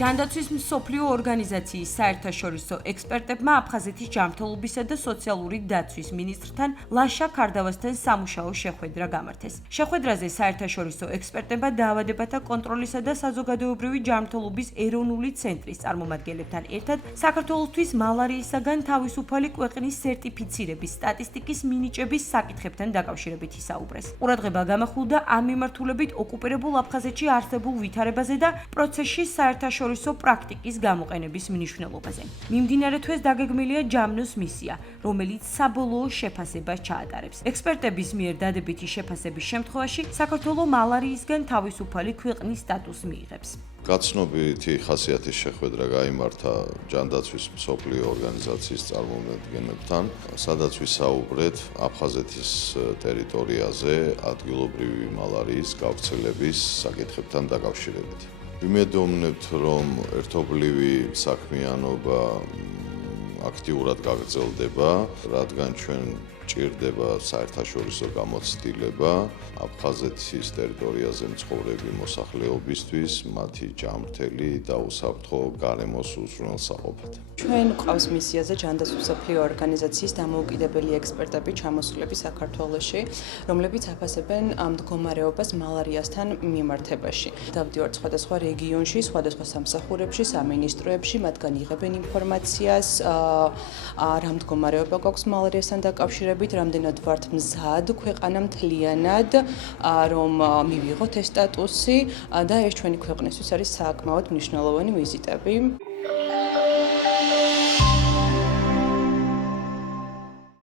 ჯანდაცვის მსოფლიო ორგანიზაციის საერთაშორისო ექსპერტებმა აფხაზეთის ჯანმრთელობისა და სოციალური დაცვის მინისტრთან ლაშა ქარდავასთან სამუშაო შეხვედრა გამართეს. შეხვედრაზე საერთაშორისო ექსპერტებმა დაავადებათა კონტროლისა და საზოგადოებრივი ჯანმრთელობის ეროვნული ცენტრის წარმომადგენლებთან ერთად საქართველოსთვის მალარიისაგან თავისუფალი ქვეყნის სერტიფიცირების სტატისტიკის მინიჭების საკითხებთან დაკავშირებით ისაუბრეს. ყურადღება გამახვილდა ამ მიმართულებით ოკუპირებულ აფხაზეთში არსებულ ვითარებაზე და პროცესში საერთაშორისო პრაქტიკის გამოყენების მნიშვნელობაზე. მიმდინარე თვეს დაგეგმილია ჯამნოს მისია, რომელიც საბოლოო შეფასებას ჩაატარებს. ექსპერტების მიერ დადებითი შეფასების შემთხვევაში საქართველო მალარიისგან თავისუფალი ქვეყნის სტატუსს მიიღებს. გაცნობითი ხასიათის შეხვედრა გაიმართა ჯანდაცვის მსოფლიო ორგანიზაციის წარმომადგენლებთან, სადაც ვისაუბრეთ აფხაზეთის ტერიტორიაზე ადგილობრივი მალარიის გავრცელების საკითხებთან დაკავშირებით. ვიმედოვნებთ, რომ ერთობლივი საქმიანობა აქტიურად გაგრძელდება, რადგან ჩვენ ჭირდება საერთაშორისო გამოცდილება აფხაზეთის ტერიტორიაზე მცხოვრები მოსახლეობისთვის მათი ჯანმრთელი და უსაფრთხო გარემოს უზრუნველსაყოფად. ჩვენ გვყავს მისიაზე ჯანდაცვის მსოფლიო ორგანიზაციის დამოუკიდებელი ექსპერტები ჩამოსულები საქართველოში, რომლებიც აფასებენ მდგომარეობას მალარიასთან მიმართებაში. დავდივართ სხვადასხვა რეგიონში, სხვადასხვა სამსახურებში, სამინისტროებში, მათგან იღებენ ინფორმაციას, რა მდგომარეობა გვაქვს მალარიასთან დაკავშირებით, რამდენად ვართ მზად ქვეყანა მთლიანად, რომ მივიღოთ ეს სტატუსი და ეს ჩვენი ქვეყნისთვის არის საკმაოდ მნიშვნელოვანი ვიზიტები.